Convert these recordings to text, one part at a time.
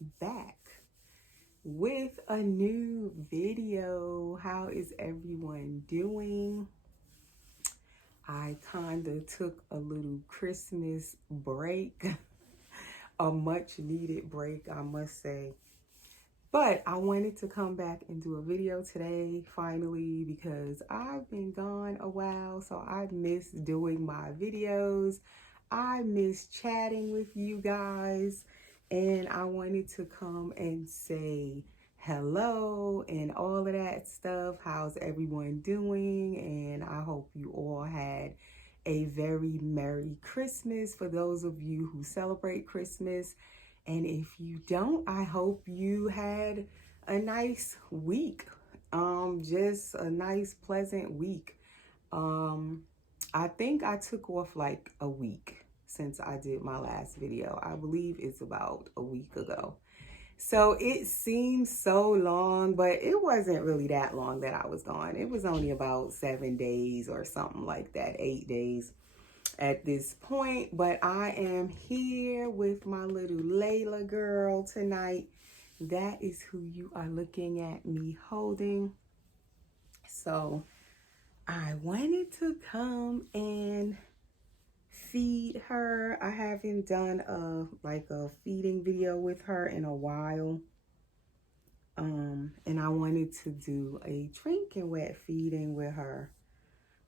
back with a new video. How is everyone doing? I kind of took a little Christmas break, a much needed break, I must say. But I wanted to come back and do a video today, finally, because I've been gone a while, so I miss doing my videos. I miss chatting with you guys, and I wanted to come and say hello and all of that stuff. How's everyone doing? And I hope you all had a very Merry Christmas for those of you who celebrate Christmas. And if you don't, I hope you had a nice week. Just a nice, pleasant week. I think I took off like a week since I did my last video. I believe it's about a week ago. So it seems so long, but it wasn't really that long that I was gone. It was only about 7 days or something like that, 8 days at this point. But I am here with my little Layla girl tonight. That is who you are looking at me holding. So I wanted to come and feed her. I haven't done a feeding video with her in a while. And I wanted to do a drink and wet feeding with her.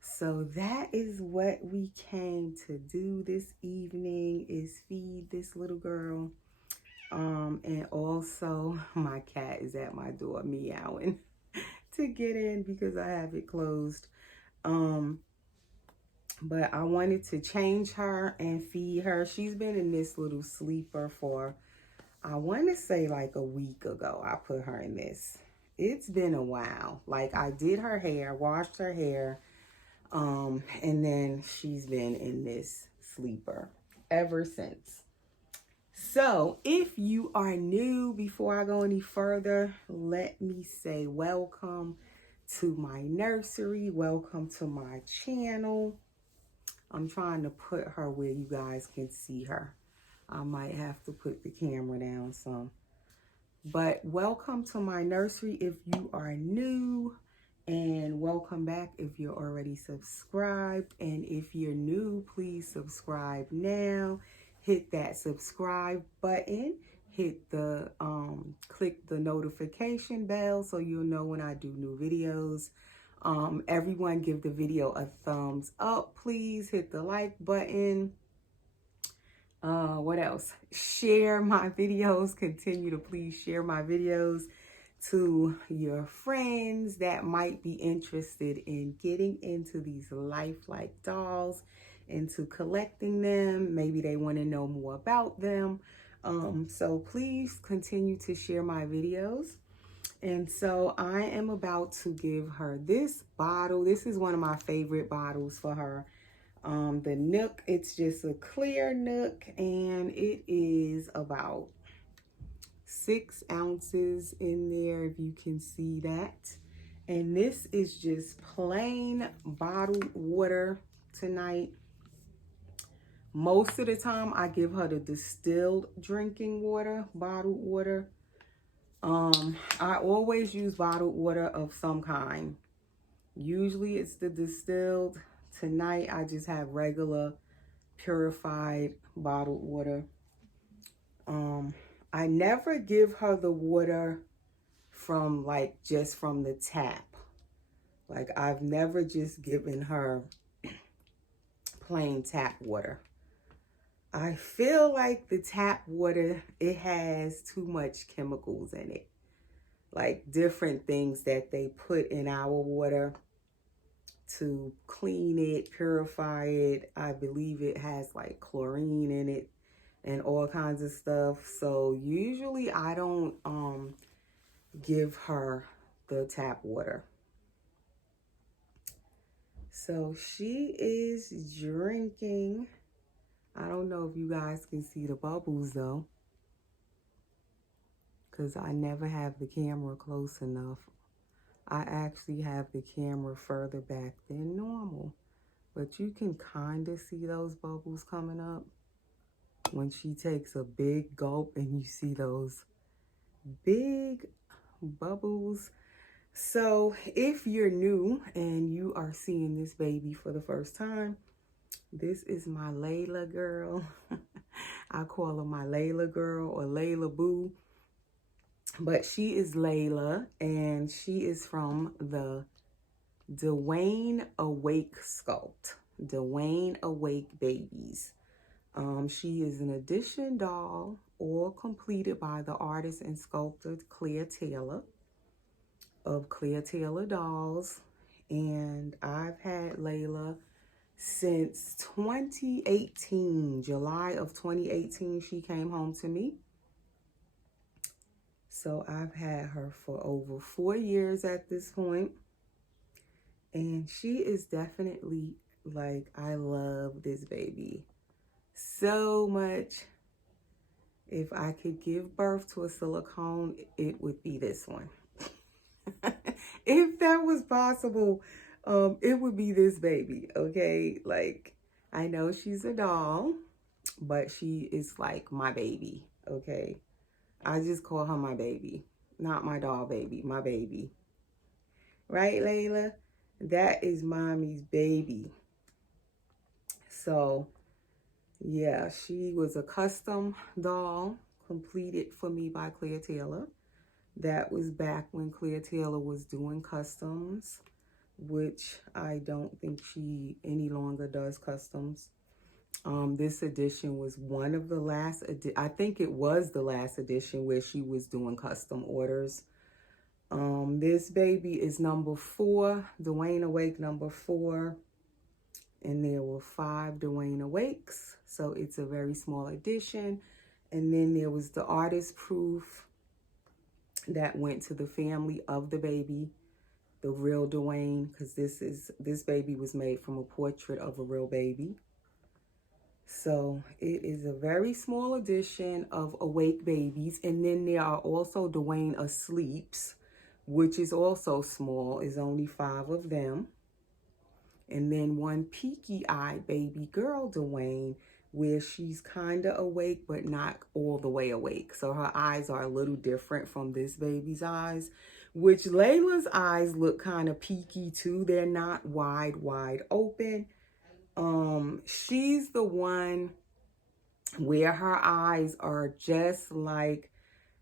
So that is what we came to do this evening, is feed this little girl. And also my cat is at my door meowing to get in because I have it closed. But I wanted to change her and feed her. She's been in this little sleeper for, I want to say like a week ago, I put her in this. It's been a while. Like I did her hair, washed her hair. And then she's been in this sleeper ever since. So if you are new, before I go any further, let me say welcome to my nursery. Welcome to my channel. I'm trying to put her where you guys can see her. I might have to put the camera down some. But welcome to my nursery if you are new. And welcome back if you're already subscribed. And if you're new, please subscribe now. Hit that subscribe button. Hit the click the notification bell so you'll know when I do new videos. Everyone give the video a thumbs up, please. Hit the like button. What else? Share my videos. Continue to please share my videos to your friends that might be interested in getting into these lifelike dolls, into collecting them. Maybe they want to know more about them. So please continue to share my videos. And so I am about to give her this bottle. This is one of my favorite bottles for her. The Nook, it's just a clear Nook, and it is about 6 ounces in there, if you can see that. And this is just plain bottled water tonight. Most of the time I give her the distilled drinking water, bottled water. I always use bottled water of some kind. Usually it's the distilled. Tonight I just have regular purified bottled water. I never give her the water from just from the tap. Like I've never just given her plain tap water. I feel like the tap water, it has too much chemicals in it. Like different things that they put in our water to clean it, purify it. I believe it has like chlorine in it and all kinds of stuff. So usually I don't give her the tap water. So she is drinking. I don't know if you guys can see the bubbles though, because I never have the camera close enough. I actually have the camera further back than normal, but you can kind of see those bubbles coming up when she takes a big gulp, and you see those big bubbles. So if you're new and you are seeing this baby for the first time, this is my Layla girl. I call her my Layla girl or Layla boo. But she is Layla, and she is from the Dwayne Awake Sculpt. Dwayne Awake Babies. She is an addition doll, all completed by the artist and sculptor Claire Taylor of Claire Taylor Dolls. And I've had Layla since 2018. July of 2018, she came home to me. So I've had her for over 4 years at this point. And she is definitely like, I love this baby so much. If I could give birth to a silicone, it would be this one. If that was possible, it would be this baby, okay? Like, I know she's a doll, but she is like my baby, okay? I just call her my baby, not my doll baby, my baby. Right, Layla? That is mommy's baby. So, yeah, she was a custom doll completed for me by Claire Taylor. That was back when Claire Taylor was doing customs, which I don't think she any longer does customs. This edition was one of the last, I think it was the last edition where she was doing custom orders. This baby is number 4, Dwayne Awake number 4. And there were 5 Dwayne Awakes, so it's a very small edition. And then there was the artist proof that went to the family of the baby, the real Dwayne, because this baby was made from a portrait of a real baby. So it is a very small edition of Awake Babies. And then there are also Dwayne Asleeps, which is also small, is only 5 of them. And then one peaky-eyed baby girl Dwayne, where she's kind of awake, but not all the way awake. So her eyes are a little different from this baby's eyes, which Layla's eyes look kind of peaky too. They're not wide open. She's the one where her eyes are just like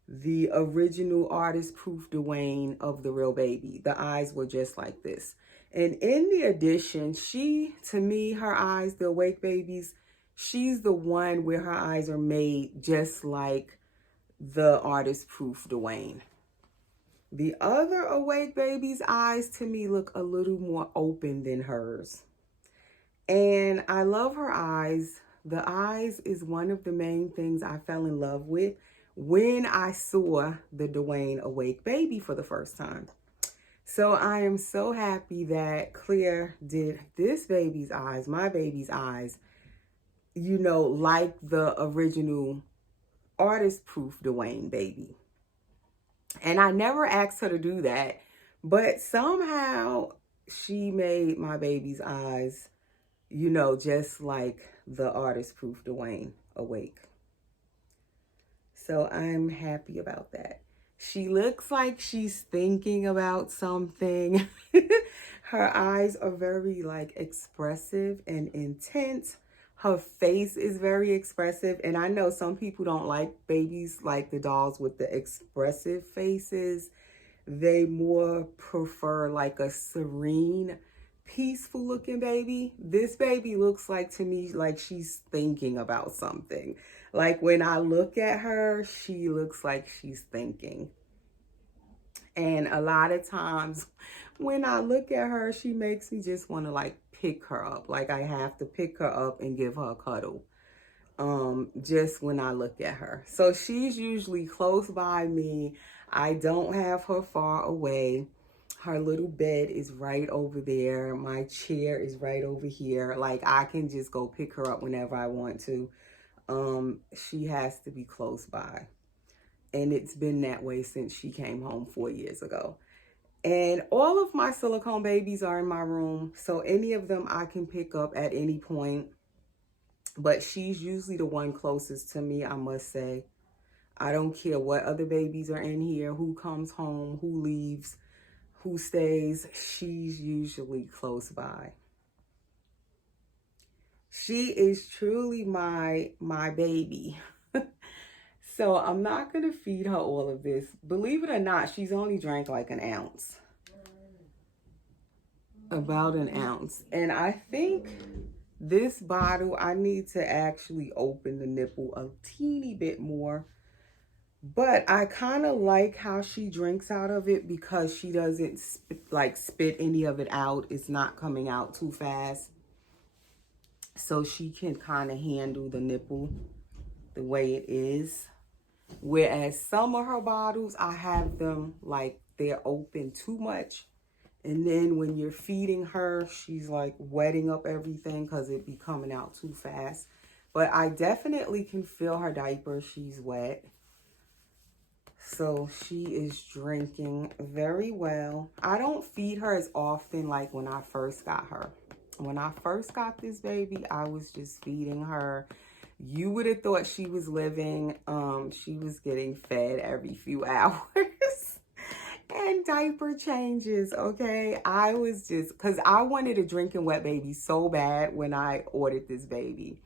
the original artist proof Dwayne of the real baby. The eyes were just like this. And in the addition, to me, her eyes, the Awake Babies, she's the one where her eyes are made just like the artist proof Dwayne. The other Awake Baby's eyes to me look a little more open than hers. And I love her eyes. The eyes is one of the main things I fell in love with when I saw the Dwayne Awake Baby for the first time. So I am so happy that Claire did this baby's eyes, my baby's eyes, you know, like the original artist proof Dwayne baby. And I never asked her to do that, but somehow she made my baby's eyes, you know, just like the artist proof Dwayne Awake. So I'm happy about that. She looks like she's thinking about something. Her eyes are very like expressive and intense. Her face is very expressive. And I know some people don't like babies like the dolls with the expressive faces. They more prefer like a serene, peaceful looking baby. This baby looks like to me like she's thinking about something. Like when I look at her, she looks like she's thinking. And a lot of times when I look at her, she makes me just want to like pick her up. Like I have to pick her up and give her a cuddle. Just when I look at her. So she's usually close by me. I don't have her far away. Her little bed is right over there. My chair is right over here. Like I can just go pick her up whenever I want to. She has to be close by. And it's been that way since she came home 4 years ago. And all of my silicone babies are in my room. So any of them I can pick up at any point. But she's usually the one closest to me, I must say. I don't care what other babies are in here, who comes home, who leaves, who stays. She's usually close by. She is truly my baby. So I'm not going to feed her all of this. Believe it or not, she's only drank like an ounce. About an ounce. And I think this bottle, I need to actually open the nipple a teeny bit more. But I kind of like how she drinks out of it because she doesn't spit any of it out. It's not coming out too fast. So she can kind of handle the nipple the way it is. Whereas some of her bottles, I have them like they're open too much. And then when you're feeding her, she's like wetting up everything because it be coming out too fast. But I definitely can feel her diaper. She's wet. So she is drinking very well. I don't feed her as often like when I first got her. When I first got this baby, I was just feeding her. You would have thought she was living. She was getting fed every few hours. And diaper changes, okay? I was just, because I wanted a drinking wet baby so bad when I ordered this baby.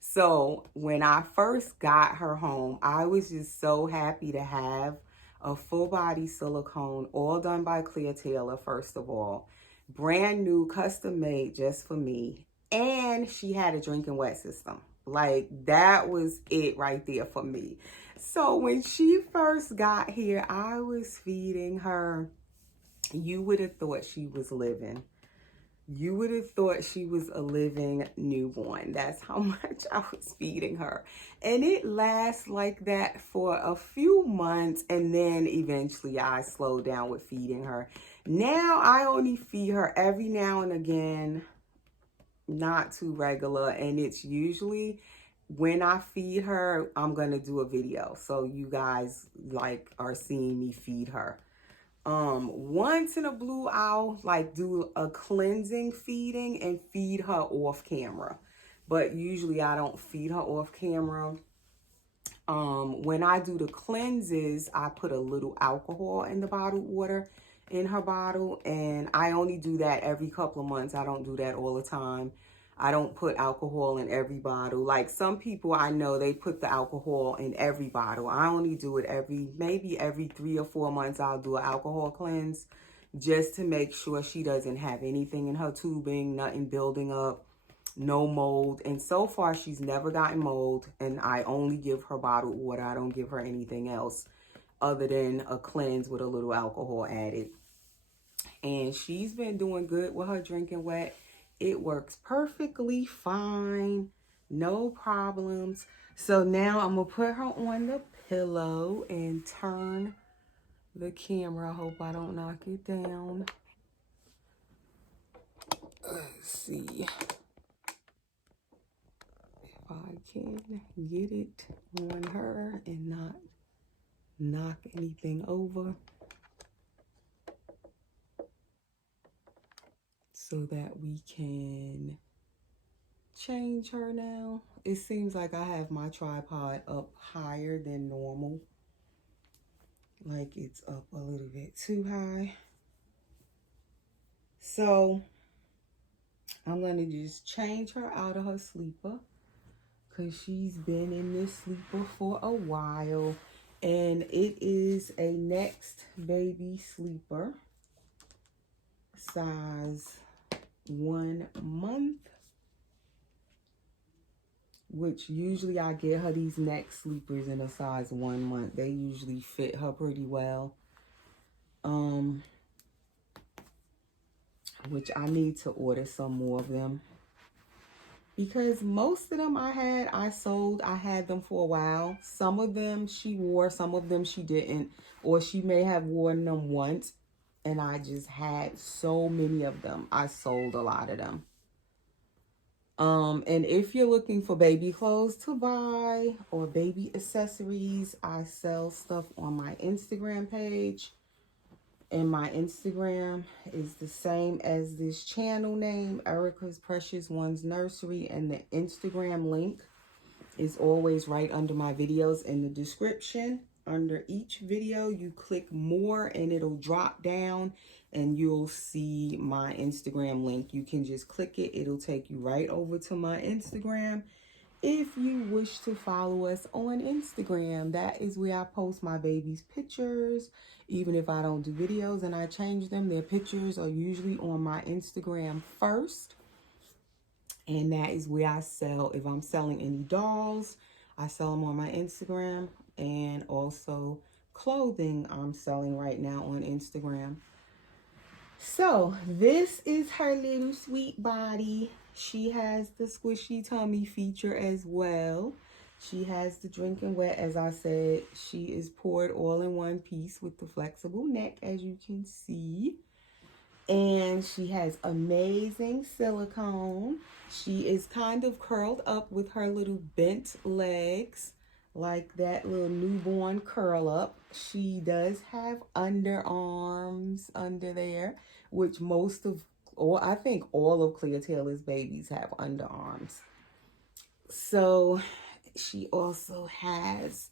So when I first got her home, I was just so happy to have a full body silicone, all done by Clear Taylor, first of all. Brand new, custom made just for me. And she had a drinking wet system. Like, that was it right there for me. So when she first got here, I was feeding her. You would have thought she was living. You would have thought she was a living newborn. That's how much I was feeding her. And it lasts like that for a few months. And then eventually I slowed down with feeding her. Now I only feed her every now and again, not too regular. And it's usually when I feed her, I'm going to do a video. So you guys like are seeing me feed her. Once in a blue, I'll like do a cleansing feeding and feed her off camera. But usually I don't feed her off camera. When I do the cleanses, I put a little alcohol in the bottled water in her bottle. And I only do that every couple of months. I don't do that all the time. I don't put alcohol in every bottle. Like some people I know, they put the alcohol in every bottle. I only do it maybe every 3 or 4 months. I'll do an alcohol cleanse just to make sure she doesn't have anything in her tubing, nothing building up, no mold. And so far, she's never gotten mold. And I only give her bottled water. I don't give her anything else other than a cleanse with a little alcohol added. And she's been doing good with her drinking wet. It works perfectly fine. No problems. So now I'm going to put her on the pillow and turn the camera. I hope I don't knock it down. Let's see if I can get it on her and not knock anything over, so that we can change her now. It seems like I have my tripod up higher than normal. Like it's up a little bit too high. So I'm going to just change her out of her sleeper because she's been in this sleeper for a while. And it is a Next Baby sleeper, size 1 month. Which usually I get her these Next sleepers in a size 1 month. They usually fit her pretty well. Which I need to order some more of them. Because most of them I sold. I had them for a while. Some of them she wore, some of them she didn't. Or she may have worn them once. And I just had so many of them. I sold a lot of them. And if you're looking for baby clothes to buy or baby accessories, I sell stuff on my Instagram page. And my Instagram is the same as this channel name, Erica's Precious Ones Nursery. And the Instagram link is always right under my videos in the description. Under each video, you click more and it'll drop down and you'll see my Instagram link. You can just click it. It'll take you right over to my Instagram. If you wish to follow us on Instagram, that is where I post my baby's pictures. Even if I don't do videos and I change them, their pictures are usually on my Instagram first. And that is where I sell. If I'm selling any dolls, I sell them on my Instagram. And also clothing I'm selling right now on Instagram. So this is her little sweet body. She has the squishy tummy feature as well. She has the drinking wet, as I said. She is poured all in one piece with the flexible neck, as you can see. And she has amazing silicone. She is kind of curled up with her little bent legs, like that little newborn curl up. She does have underarms under there, which most of, or I think all of Clea Taylor's babies have underarms. So she also has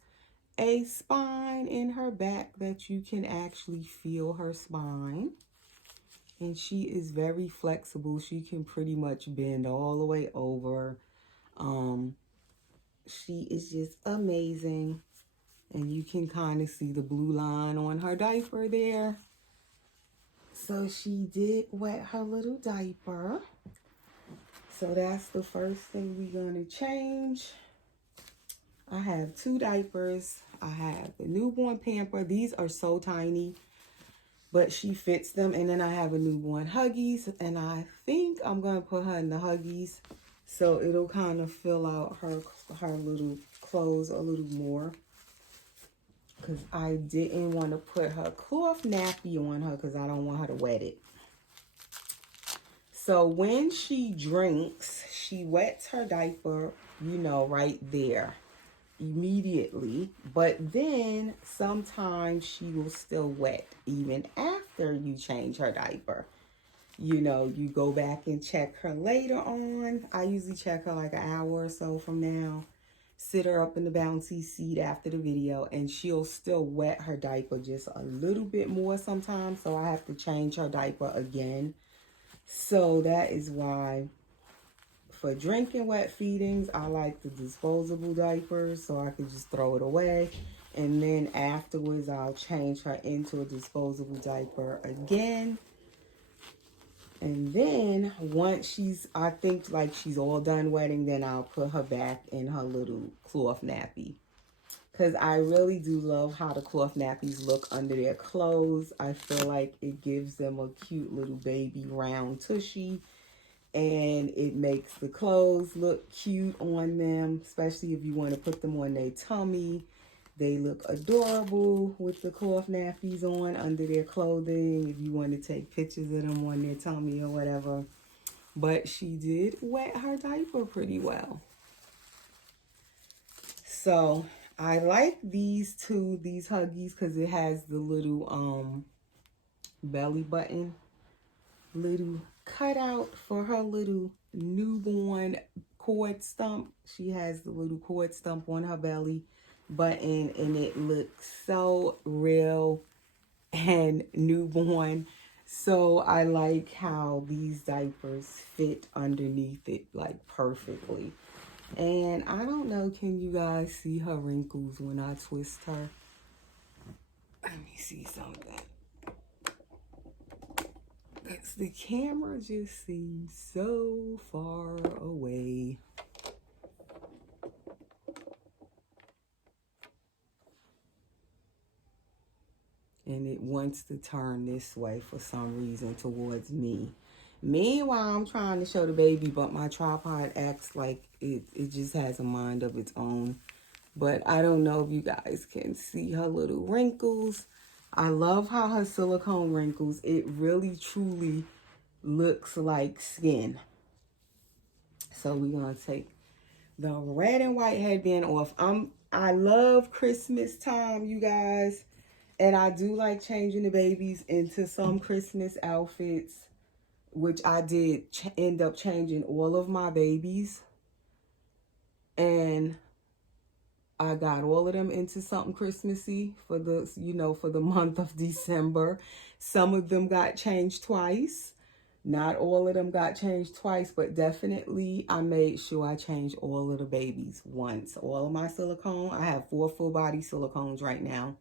a spine in her back that you can actually feel her spine. And she is very flexible. She can pretty much bend all the way over. She is just amazing. And you can kind of see the blue line on her diaper there. So she did wet her little diaper. So that's the first thing we're going to change. I have 2 diapers. I have the newborn pamper. These are so tiny, but she fits them. And then I have a newborn Huggies, and I think I'm going to put her in the Huggies so it'll kind of fill out her little clothes a little more, because I didn't want to put her cloth nappy on her because I don't want her to wet it. So when she drinks, she wets her diaper, you know, right there immediately, but then sometimes she will still wet even after you change her diaper. You know, you go back and check her later on. I usually check her like an hour or so from now, sit her up in the bouncy seat after the video, and she'll still wet her diaper just a little bit more sometimes, so I have to change her diaper again. So that is why for drinking wet feedings, I like the disposable diapers so I can just throw it away. And then afterwards, I'll change her into a disposable diaper again. And then once she's, I think like she's all done wetting, then I'll put her back in her little cloth nappy. Because I really do love how the cloth nappies look under their clothes. I feel like it gives them a cute little baby round tushy. And it makes the clothes look cute on them, especially if you want to put them on their tummy. They look adorable with the cloth nappies on under their clothing, if you want to take pictures of them on their tummy or whatever. But she did wet her diaper pretty well. So I like these Huggies, because it has the little belly button, little cutout for her little newborn cord stump. She has the little cord stump on her belly button, and it looks so real and newborn. So I like how these diapers fit underneath it like perfectly. And I don't know, can you guys see her wrinkles when I twist her? Let me see something. Because the camera just seems so far away. And it wants to turn this way for some reason towards me. Meanwhile, I'm trying to show the baby, but my tripod acts like it just has a mind of its own. But I don't know if you guys can see her little wrinkles. I love how her silicone wrinkles, it really truly looks like skin. So we're going to take the red and white headband off. I love Christmas time, you guys. And I do like changing the babies into some Christmas outfits, which I did end up changing all of my babies. And I got all of them into something Christmassy for the, for the month of December. Some of them got changed twice. Not all of them got changed twice, but definitely I made sure I changed all of the babies once. All of my silicone, I have 4 full body silicones right now.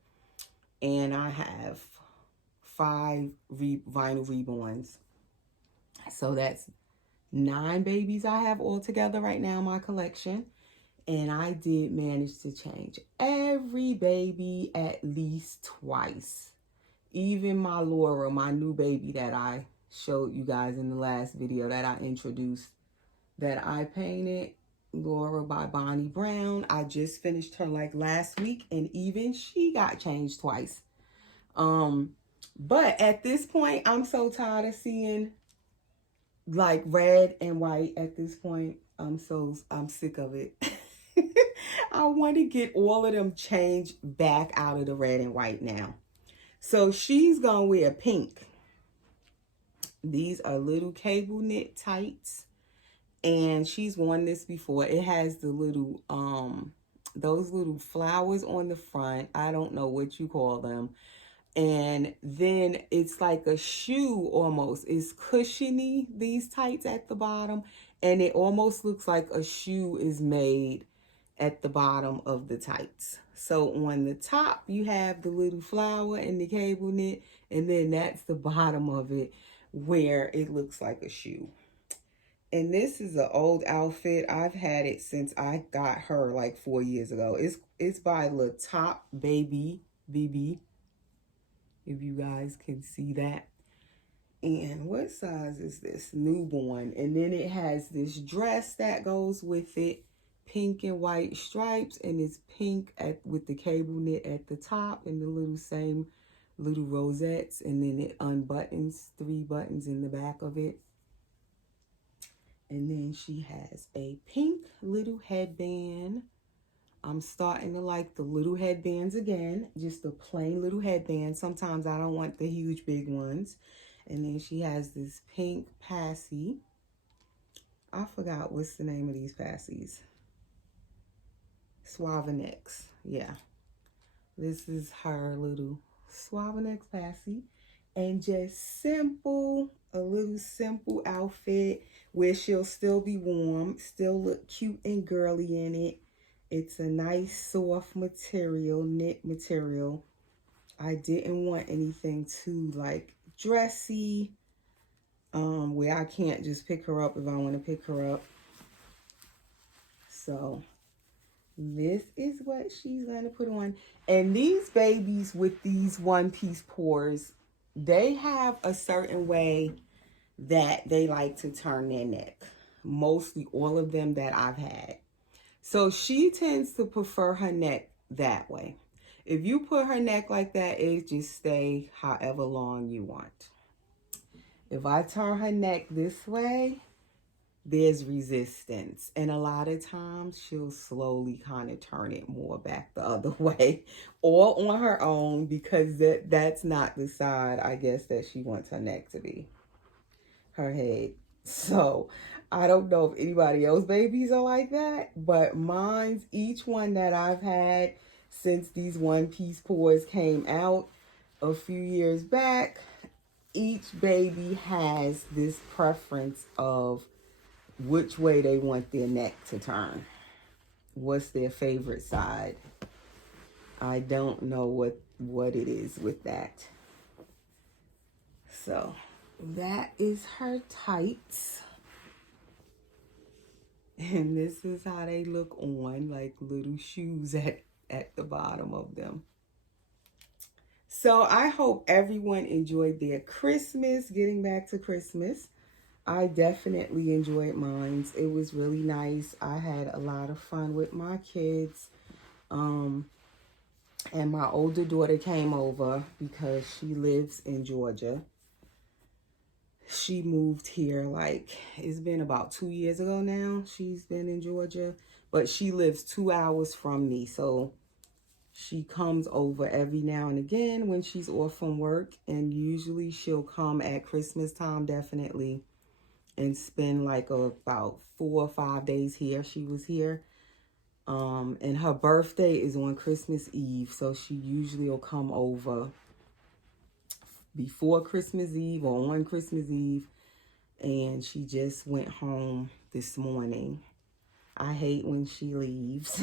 And I have 5 vinyl reborns. So that's 9 babies I have all together right now in my collection. And I did manage to change every baby at least twice. Even my Laura, my new baby that I showed you guys in the last video that I introduced, that I painted, Laura by Bonnie Brown. I just finished her like last week, and even she got changed twice. But at this point, I'm so tired of seeing like red and white at this point. I'm sick of it. I want to get all of them changed back out of the red and white now. So she's going to wear pink. These are little cable knit tights. And she's worn this before. It has the little, those little flowers on the front. I don't know what you call them. And then it's like a shoe almost. It's cushiony, these tights at the bottom. And it almost looks like a shoe is made at the bottom of the tights. So on the top, you have the little flower and the cable knit. And then that's the bottom of it where it looks like a shoe. And this is an old outfit. I've had it since I got her like 4 years ago. It's by Le Top Baby BB. If you guys can see that. And what size is this? Newborn. And then it has this dress that goes with it. Pink and white stripes. And it's pink with the cable knit at the top. And the same little rosettes. And then it unbuttons, 3 buttons in the back of it. And then she has a pink little headband. I'm starting to like the little headbands again. Just a plain little headband. Sometimes I don't want the huge big ones. And then she has this pink passy. I forgot what's the name of these passies. Suavenex. Yeah. This is her little Suavenex passy. And just simple, a little simple outfit where she'll still be warm. Still look cute and girly in it. It's a nice soft material, knit material. I didn't want anything too like dressy, where I can't just pick her up if I want to pick her up. So this is what she's going to put on. And these babies with these one-piece pores, they have a certain way that they like to turn their neck. Mostly all of them that I've had. So she tends to prefer her neck that way. If you put her neck like that, it just stay however long you want. If I turn her neck this way, there's resistance. And a lot of times she'll slowly kind of turn it more back the other way. Or on her own, because that's not the side, I guess, that she wants her neck to be. Her head. So I don't know if anybody else babies are like that, but mine's, each one that I've had since these one-piece pores came out a few years back, each baby has this preference of which way they want their neck to turn. What's their favorite side? I don't know what it is with that. So that is her tights. And this is how they look on, like little shoes at the bottom of them. So I hope everyone enjoyed their Christmas, getting back to Christmas. I definitely enjoyed mine. It was really nice. I had a lot of fun with my kids. And my older daughter came over because she lives in Georgia. She moved here like, it's been about 2 years ago now. She's been in Georgia, but she lives 2 hours from me. So she comes over every now and again when she's off from work. And usually she'll come at Christmas time, definitely, and spend like about 4 or 5 days here. She was here And her birthday is on Christmas Eve, so she usually will come over before Christmas Eve or on Christmas Eve. And she just went home this morning. I hate when she leaves.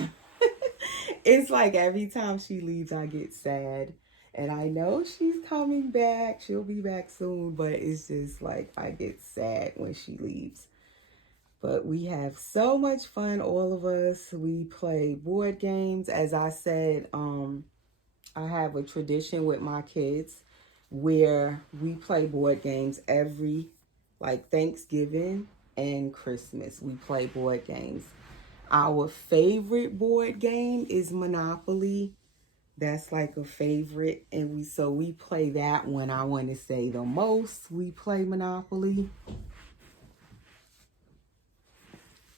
It's like every time she leaves, I get sad. And I know she's coming back. She'll be back soon, but it's just like I get sad when she leaves. But we have so much fun, all of us. We play board games. As I said, I have a tradition with my kids where we play board games every, like Thanksgiving and Christmas. We play board games. Our favorite board game is Monopoly. That's like a favorite. And we play that one. I want to say the most. We play Monopoly.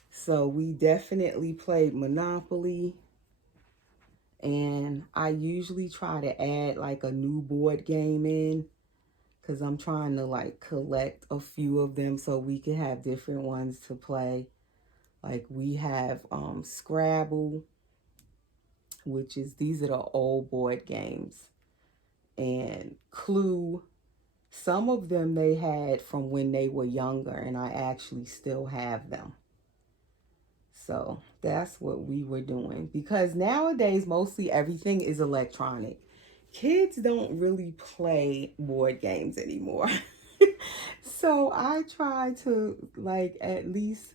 So we definitely played Monopoly. And I usually try to add like a new board game in, because I'm trying to like collect a few of them so we can have different ones to play. Like we have Scrabble, which is, these are the old board games, and Clue. Some of them they had from when they were younger, and I actually still have them. So that's what we were doing, because nowadays mostly everything is electronic. Kids don't really play board games anymore. So I try to, like, at least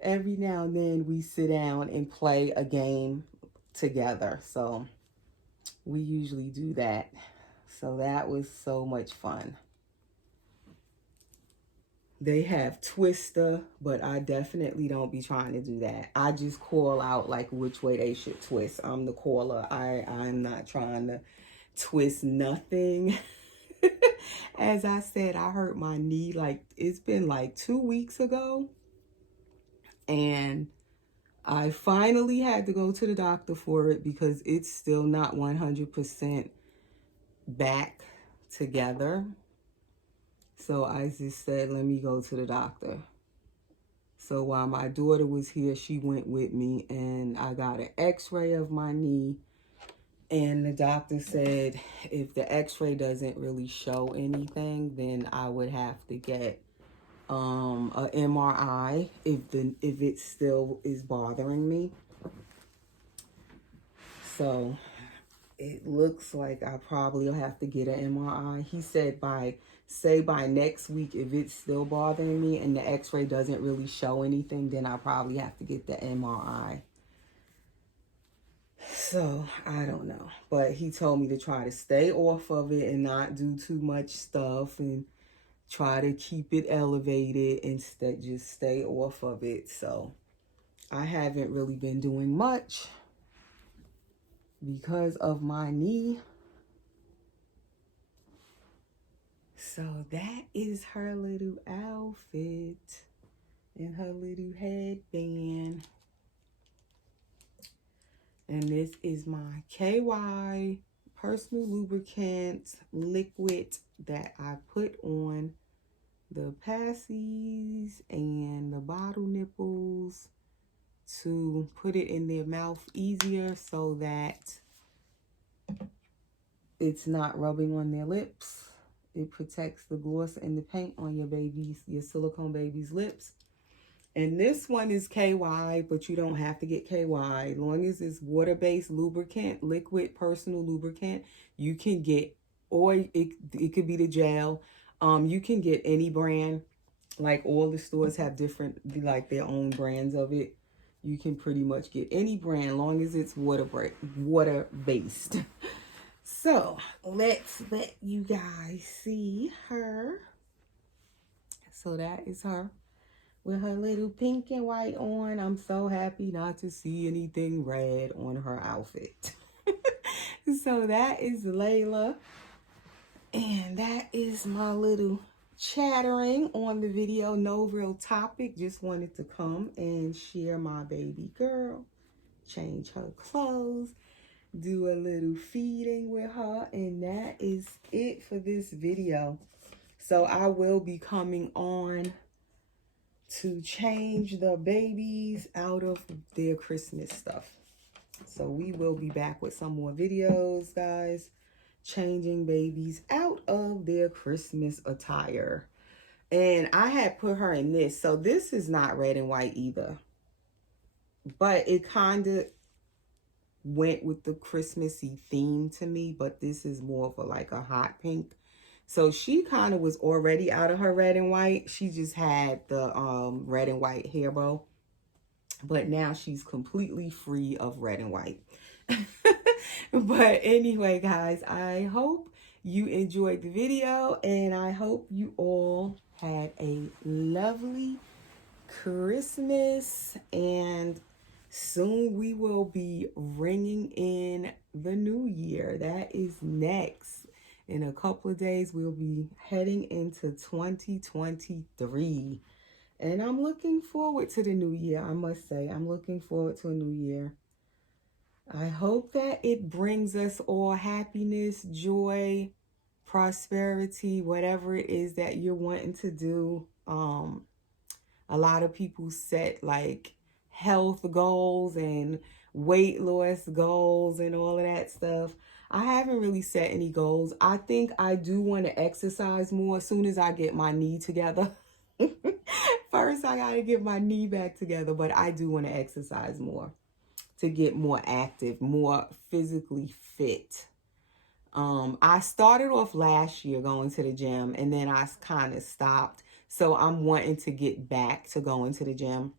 every now and then we sit down and play a game together. So we usually do that. So that was so much fun. They have Twister, but I definitely don't be trying to do that. I just call out like which way they should twist. I'm the caller. I'm not trying to twist nothing. As I said, I hurt my knee, like it's been like 2 weeks ago, and I finally had to go to the doctor for it because it's still not 100% back together. So I just said, let me go to the doctor. So while my daughter was here, she went with me, and I got an x-ray of my knee. And the doctor said if the x-ray doesn't really show anything, then I would have to get a MRI if it still is bothering me. So it looks like I probably will have to get an MRI. He said by next week, if it's still bothering me and the x-ray doesn't really show anything, then I probably have to get the MRI. So I don't know. But he told me to try to stay off of it and not do too much stuff, and try to keep it elevated, instead just stay off of it. So I haven't really been doing much because of my knee. So that is her little outfit and her little headband. And this is my KY personal lubricant liquid that I put on the passies and the bottle nipples to put it in their mouth easier, so that it's not rubbing on their lips. It protects the gloss and the paint on your silicone baby's lips. And this one is KY, but you don't have to get KY. As long as it's water-based lubricant, liquid personal lubricant, you can get, or it could be the gel. You can get any brand. Like all the stores have different, like their own brands of it. You can pretty much get any brand, long as it's water-based. So let's let you guys see her. So that is her with her little pink and white on. I'm so happy not to see anything red on her outfit. So that is Layla. And that is my little chattering on the video. No real topic. Just wanted to come and share my baby girl. Change her clothes. Do a little feeding with her. And that is it for this video. So I will be coming on to change the babies out of their Christmas stuff. So we will be back with some more videos, guys, changing babies out of their Christmas attire. And I had put her in this. So this is not red and white either, but it kind of went with the Christmassy theme to me, but this is more of a like a hot pink. So she kind of was already out of her red and white. She just had the red and white hair bow, but now she's completely free of red and white. But anyway, guys, I hope you enjoyed the video, and I hope you all had a lovely Christmas, and soon we will be ringing in the new year. That is next. In a couple of days, we'll be heading into 2023. And I'm looking forward to the new year, I must say. I'm looking forward to a new year. I hope that it brings us all happiness, joy, prosperity, whatever it is that you're wanting to do. A lot of people set like health goals and weight loss goals and all of that stuff. I haven't really set any goals. I think I do want to exercise more as soon as I get my knee together. First, I got to get my knee back together, but I do want to exercise more to get more active, more physically fit. I started off last year going to the gym, and then I kind of stopped. So I'm wanting to get back to going to the gym.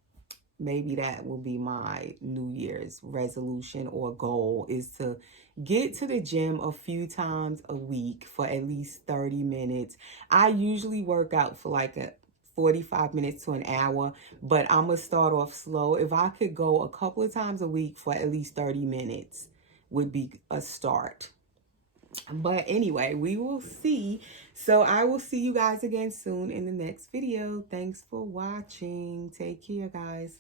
Maybe that will be my New Year's resolution or goal, is to get to the gym a few times a week for at least 30 minutes. I usually work out for like 45 minutes to an hour, but I'm going to start off slow. If I could go a couple of times a week for at least 30 minutes would be a start. But anyway, we will see. So I will see you guys again soon in the next video. Thanks for watching. Take care, guys.